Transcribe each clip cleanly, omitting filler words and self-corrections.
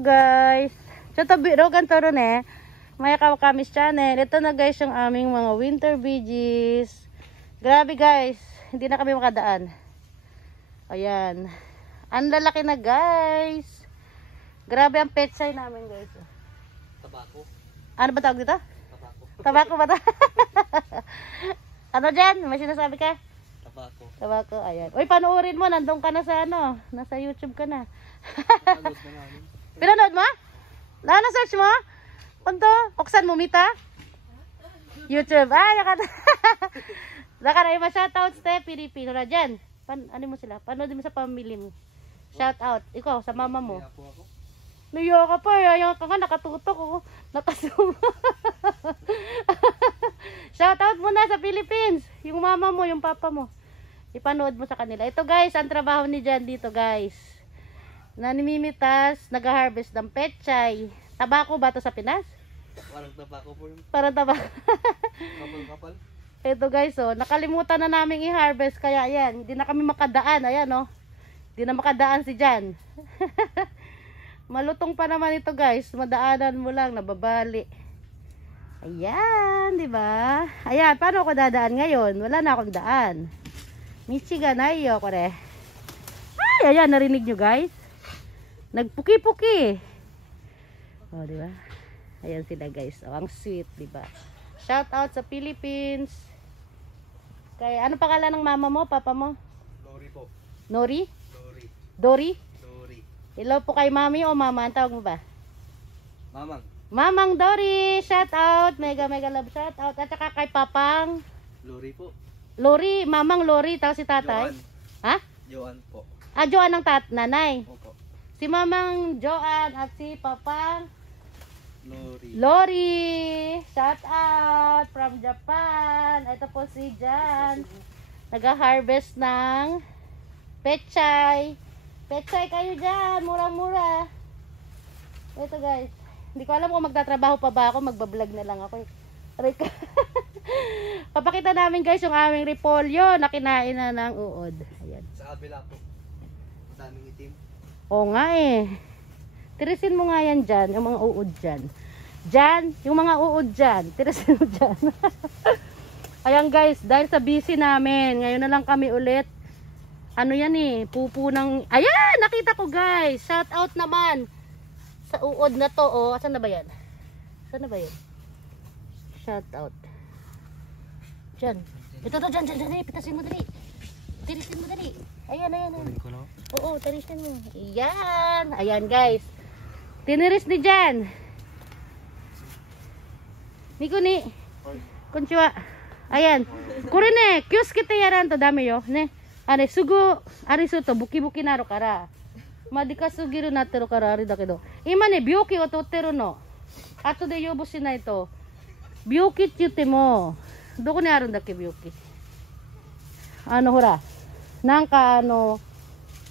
guys. So to biro ganito ron eh. Maya Kawakamis channel. Ito na guys yung aming mga winter veggies. Grabe guys. Hindi na kami makadaan. Ayan. Ang lalaki na guys. Grabe ang petsay namin guys. Tabako. Ano ba tawag dito? Tabako. Tabako ba ito? Ano dyan? May sinasabi ka? Tabako. Tabako. Ayan. Uy, panoorin mo. Nandun ka na sa ano. Nasa YouTube ka na. Napanood na namin. Pinanood mo? Na-search mo? Punto? Oksan mo, Mita? YouTube. Ay, naka na yung shoutout sa Pilipino na dyan. Ano mo sila? Panood mo sa pamilya mo. Shoutout. Ikaw, sa mama mo. Kaya po ako. Nayo ka pa. Ayaw ka nga, nakatutok ko. Nakasuma. Shoutout mo na sa Philippines. Yung mama mo, yung papa mo. Ipanood mo sa kanila. Ito guys, ang trabaho ni Jan dito guys. Nanimimitas, nag-harvest ng pechay. Tabako ba ito sa Pinas? Parang tabako po yun. Parang tabako. Kapal-kapal. Ito guys, oh, nakalimutan na namin i-harvest. Kaya ayan, hindi na kami makadaan. Ayan, oh. Hindi na makadaan si Jan. Malutong pa naman ito guys. Madaanan mo lang, nababali. Ayan, di ba? Ayan, paano ako dadaan ngayon? Wala na akong daan. Michigan, ayo ko re. Ay, ayan, narinig nyo guys. Nagpuki-puki. Oh, di ba? Ayan sila guys. Oh, ang sweet, di ba? Shout out sa Philippines. Kaya ano pangalan ng mama mo, papa mo? Lori po. Nori? Lori. Dory? Lori. Hello po kay mami o mama, ang tawag mo ba? Mamang. Mamang Dory, shout out. Mega love shout out. At saka kay papang Lori po. Lori, mamang Lori, tapos si tatay. Joan. Ha? Joan po. Ah, Joan ng nanay. Opo. Si mamang Joan at si papang Lori. Lori, shout out from Japan. Ito po si Jan. Nag-harvest ng pechay. Pechay kayo dyan, murang-mura. Ito guys. Hindi ko alam kung magtatrabaho pa ba ako, magbablog na lang ako. Papakita namin guys yung aming repolyo na kinain na ng uod. Ayan. Sa kabila po. Madaming itim. Oo nga eh. Tirisin mo nga yan dyan, yung mga uod dyan. Dyan, yung mga uod dyan. Tirisin mo dyan. Ayan guys, dahil sa busy namin, ngayon na lang kami ulit. Ano yan eh, pupu ng... Ayan, nakita ko guys. Shout out naman sa uod na to. Oh, saan na ba yan? Saan na ba yan? Shout out. Dyan. Ito to, dyan. Pitasin mo dali. Tirisin mo dali. Ayan. Oo, tirisin mo. Ayan. Ayan guys. Tiniris ni Jan. Niku ni. Konnichiwa. Ayan. Kore ne, kyosuke yaran to dame yo. Ne. Are, sugu, arisu to, buki-buki naro kara. Madika sugiru natteru kara ari da kedo. Ima ne, byoki o totteru no. Ato de yobu shinai to. Byokiって言っても、どこにあるんだっけ、病気。ほら、なんか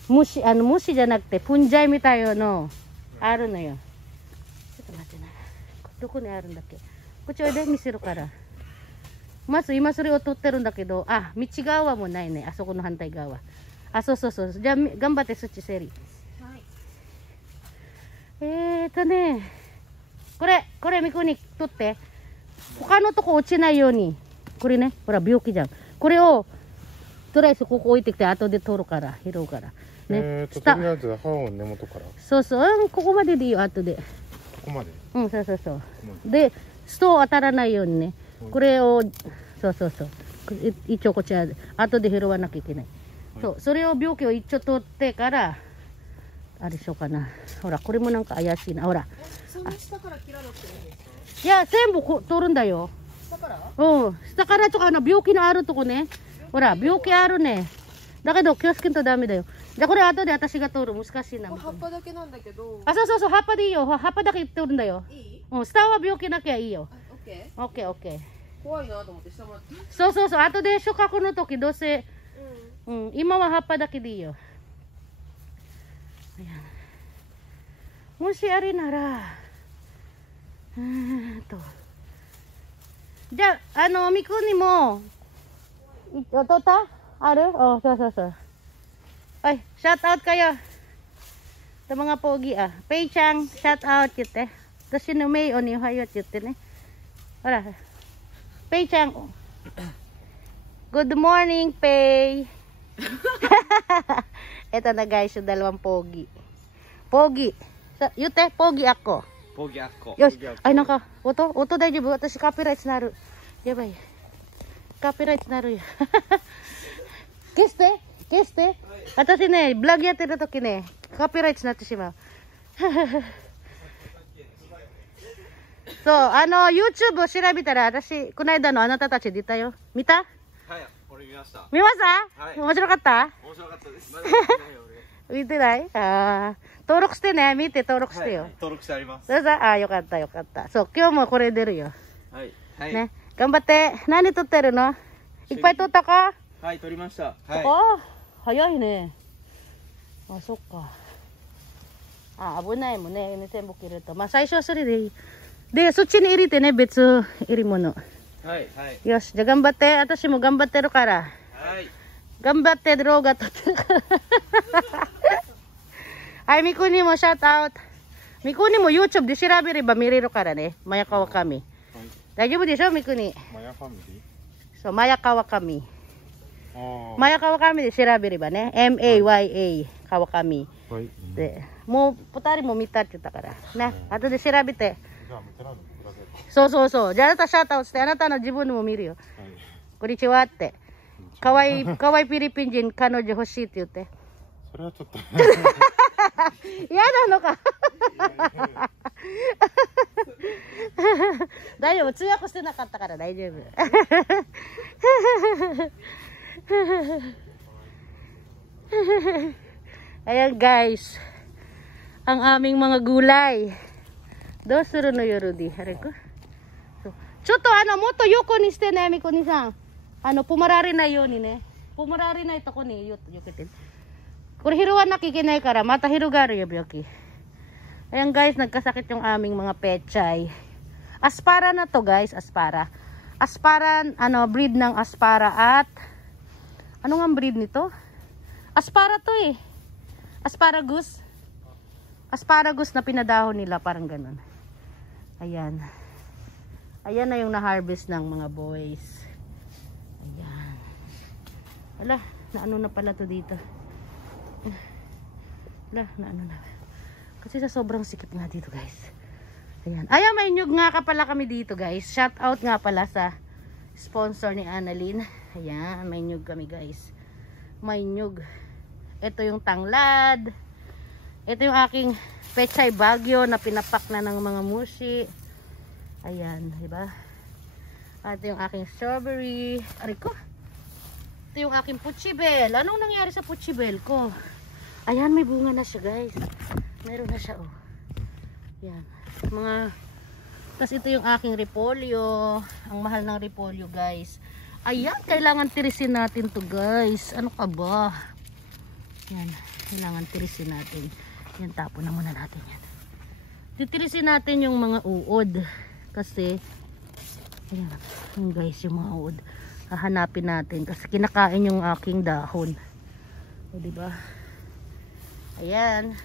虫じゃなくて、フンジャイみたいの、あるのよ。ちょっと待ってな。どこにあるんだっけ。こっちおいで見せるから。まず今それを取ってるんだけど、あ、道側もないね。あそこの反対側。あ、そう。じゃあ、頑張ってそっち整理。はい。ね、これ、みこに取って。他のとこ落ちないように。これね、ほら、病気じゃん。これを、とりあえずここ置いてきて、後で取るから、拾うから。ね。とりあえず歯を根元から。そう、ここまででいいよ、後で。ここまで。うん、そう。で、スト当たらないようにね。これを、そう。一応こちらで、後で拾わなきゃいけない。そう、それを病気を一応取ってから、あれしようかな。ほら、これもなんか怪しいな。ほら。その下から切らなくていいんですか？いや、全部取るんだよ。下から？うん。下からとか病気のあるとこね。ほら、病気あるね。だけど気をつけんとダメだよ。じゃあこれ後で私が取る。難しいな。これ葉っぱだけなんだけど。あ、そう。葉っぱでいいよ。葉っぱだけ取るんだよ。いい？うん。下は病気なきゃいいよ。オッケオッケー。怖いなと思って下まで。そう。後で収穫の時どうせ、今は葉っぱだけでいいよ。もしあれなら、じゃあ、みくにも、取ったある？そう。はい、シャットアウトkayo。Sa mga pogi ah. Pei Chang, shout out yute. Tapos yun may on yung hayot yute ne. Wala. Pei Chang. Good morning, Pei. Ito na guys, yung dalawang pogi. Pogi. Yute, pogi ako. Pogi ako. Yosh. Ay naka. Oto大丈夫。私カピライツなる。やばい。カピライツなるよ。消して消して。私ね、ブログやってる時ね、カピライツになってしまう。そう、YouTube を調べたら、私、この間のあなたたち出たよ。見た？はい、俺見ました。見ました？はい。面白かった？面白かったです。まだ見てないよ俺。見てない？ああ。登録してね。見て登録してよ。はい、登録してあります。どうぞ。ああ、よかったよかった。そう、今日もこれ出るよ。はい。はい。ね。頑張って。何撮ってるの？いっぱい撮ったか？はい、撮りました。はい。ああ、早いね。あ、そっか。あ、危ないもんね。全部切ると。まあ、最初はそれでいい。で、そっちに入れてね、別入れ物。はい。はい。よし、じゃあ頑張って。私も頑張ってるから。はい。頑張って動画撮ってるから。はい、ミクにもシャウトアウト。ミクにも YouTube で調べれば見れるからね。マヤカワカミ。大丈夫でしょ、ミクに。マヤファミリそう、マヤカワカミ。ー。マヤカワカミで調べればね。MAYA カワカミ。はい。で、もう2人も見たって言ったから。ね。後で調べて。じゃあ、見てないのください。そうそうそう。じゃああなたシャウトアウトして、あなたの自分でも見るよ。はい。こんにちはって。かわいいフィリピン人彼女欲しいって言って。それはちょっと。嫌なのか。大丈夫。通訳してなかったから大丈夫。Ayan guys. Ang aming mga gulay. Do suru no yorudi. Hare ko.ちょっともっと横にしてね、みこにさん。止まられないようにね。止まられないとこによけて。これ昼はnakikinayから、また昼があるよ、病気。Ayan guys, nagkasakit yung aming mga pechay. Aspara na to guys, aspara. Aspara, breed ng aspara at, ano nga breed nito? Aspara to eh. Asparagus. Asparagus na pinadahon nila, parang ganun. Ayan. Ayan na yung na-harvest ng mga boys. Ayan. Wala, naano na pala to dito. Wala, naano na. Kasi sa sobrang sikip nga dito guys. Ayan. Ayan, may nyug nga ka pala kami dito guys. Shout out nga pala sa sponsor ni Annalyn. Ayan, may nyug kami guys. May nyug. Ito yung tanglad. Ito yung aking pechay bagyo na pinapak na ng mga mushi. Ayan, diba? At ito yung aking strawberry. Ariko. Ito yung aking puchibel. Anong nangyari sa puchibel ko? Ayan, may bunga na siya guys. Meron na siya oh. Yan. Tapos ito yung aking repolyo. Ang mahal ng repolyo guys. Ayan, kailangan tirisin natin to guys. Ano ka ba? Yan, kailangan tirisin natin. Yan, tapon na muna natin yan. Titirisin natin yung mga uod. Kasi, ayan, yun guys, yung mga uod. Hahanapin natin. Kasi kinakain yung aking dahon. O, diba? Ayan.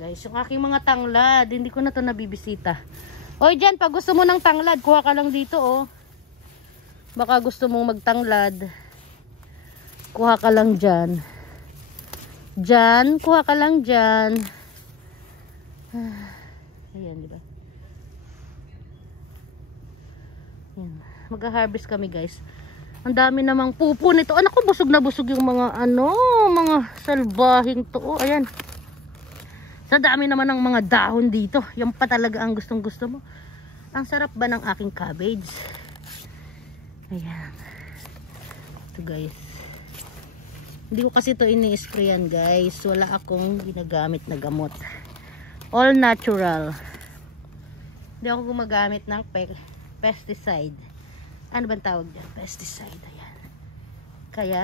Guys, yung aking mga tanglad, hindi ko na to nabibisita. Oy, dyan, pag gusto mo ng tanglad, kuha ka lang dito, oh. Baka gusto mong magtanglad. Kuha ka lang dyan. Dyan, kuha ka lang dyan. Ayan, diba? Ayan. Mag-harvest kami, guys. Ang dami namang pupo nito. Anak ko, busog na busog yung mga, mga salbahing to. Oh, ayan. Sa dami naman ng mga dahon dito. Yan pa talaga ang gustong gusto mo. Ang sarap ba ng aking cabbage? Ayan. Ito guys. Hindi ko kasi ito ini-sprayan guys. Wala akong ginagamit na gamot. All natural. Hindi ako gumagamit ng pesticide. Ano bang tawag dyan? Pesticide. Ayan. Kaya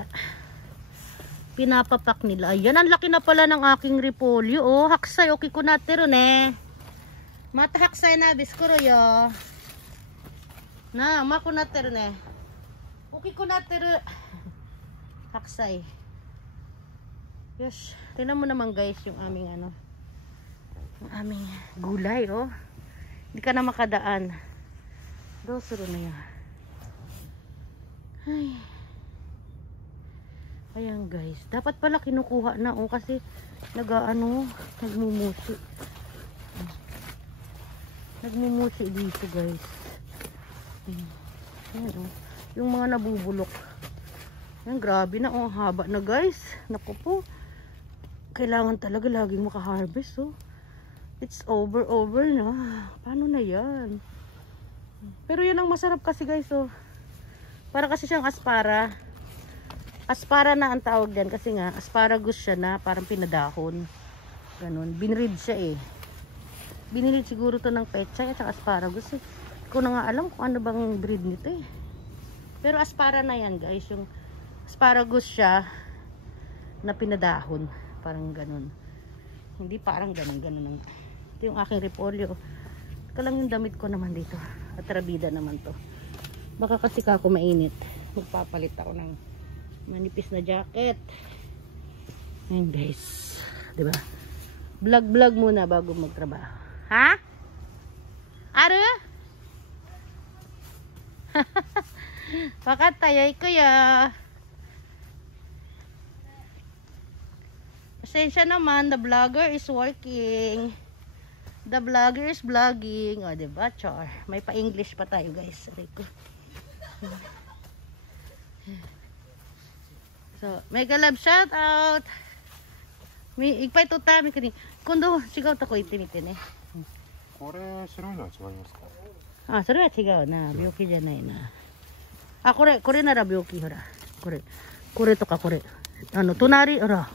pinapapak nila. Ayan, ang laki na pala ng aking repolyo. Oh, haksay. Okay ko natin ron eh. Mata haksay na. Biskuro yo. Na, mako natin ron eh. Okay ko natin ron. Haksay. Yes, tingnan mo naman guys yung aming ano. Yung aming gulay, oh. Hindi ka na makadaan. Dosuro na yan. Ay. Ayan guys. Dapat pala kinukuha na, oh. Kasi nagmumusi. Nagmumusi dito guys. Ayan, oh. Yung mga nabubulok. Ayan, grabe na, oh. Haba na guys. Naku po. Kailangan talaga laging makaharvest, oh. It's over na. Paano na yan? Pero yan ang masarap kasi guys, oh. Para kasi siyang aspara. Aspara na ang tawag diyan kasi nga asparagus siya na parang pinadahon. Ganun. Binread siya eh. Binread siguro to ng pechay at asparagus eh. Ko na nga alam kung ano bang breed nito eh. Pero aspara na yan guys. Yung asparagus siya na pinadahon. Parang ganun. Hindi parang ganun. Ito yung aking repolyo. Ito lang yung damit ko naman dito. At rabida naman to. Baka kasi ako mainit. Magpapalit ako ng manipis na jacket. Ayan guys. Diba? Vlog muna bago magtrabaho. Ha? Are? Pakatayay ko ya. Pasensya naman, the vlogger is working. The vlogger is vlogging. O, diba, char? May pa-English pa tayo, guys. Sabi ko. So, mega love shout out. Igpay to tami kani. Kundo, sigaw ta ko itimitin eh. これ白いのは違いますか？あ、それは違うな。病気じゃないな。あ、これなら病気ほら。これとかこれ。隣、ほら。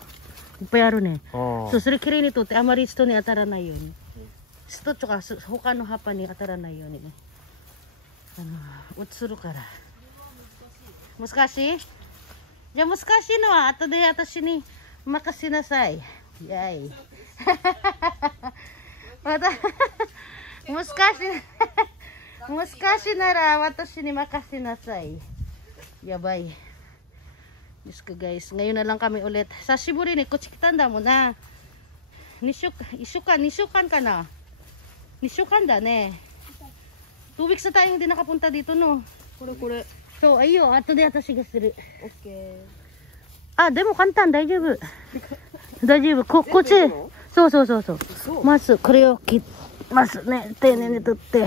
いっぱいあるね。そう、それきれいにとってあまり人に当たらないように。人とか他の葉っぱに当たらないようにね。映るから。難しい？じゃあ難しいのは後で私に任せなさい。やい。また難しいなら私に任せなさい。やばい。Diyos ko guys, ngayon na lang kami ulit. Sa Shiburi ni Kuchikitanda mo na. Nishukan ka na. Nishukan da ne. 2 weeks na tayo hindi nakapunta dito no. Kure. So, ayo, ato de atashi ga suru. Okay. Ah, demo kantan, 大丈夫。大丈夫。こっち。そう。まずこれを切りますね。丁寧に取って。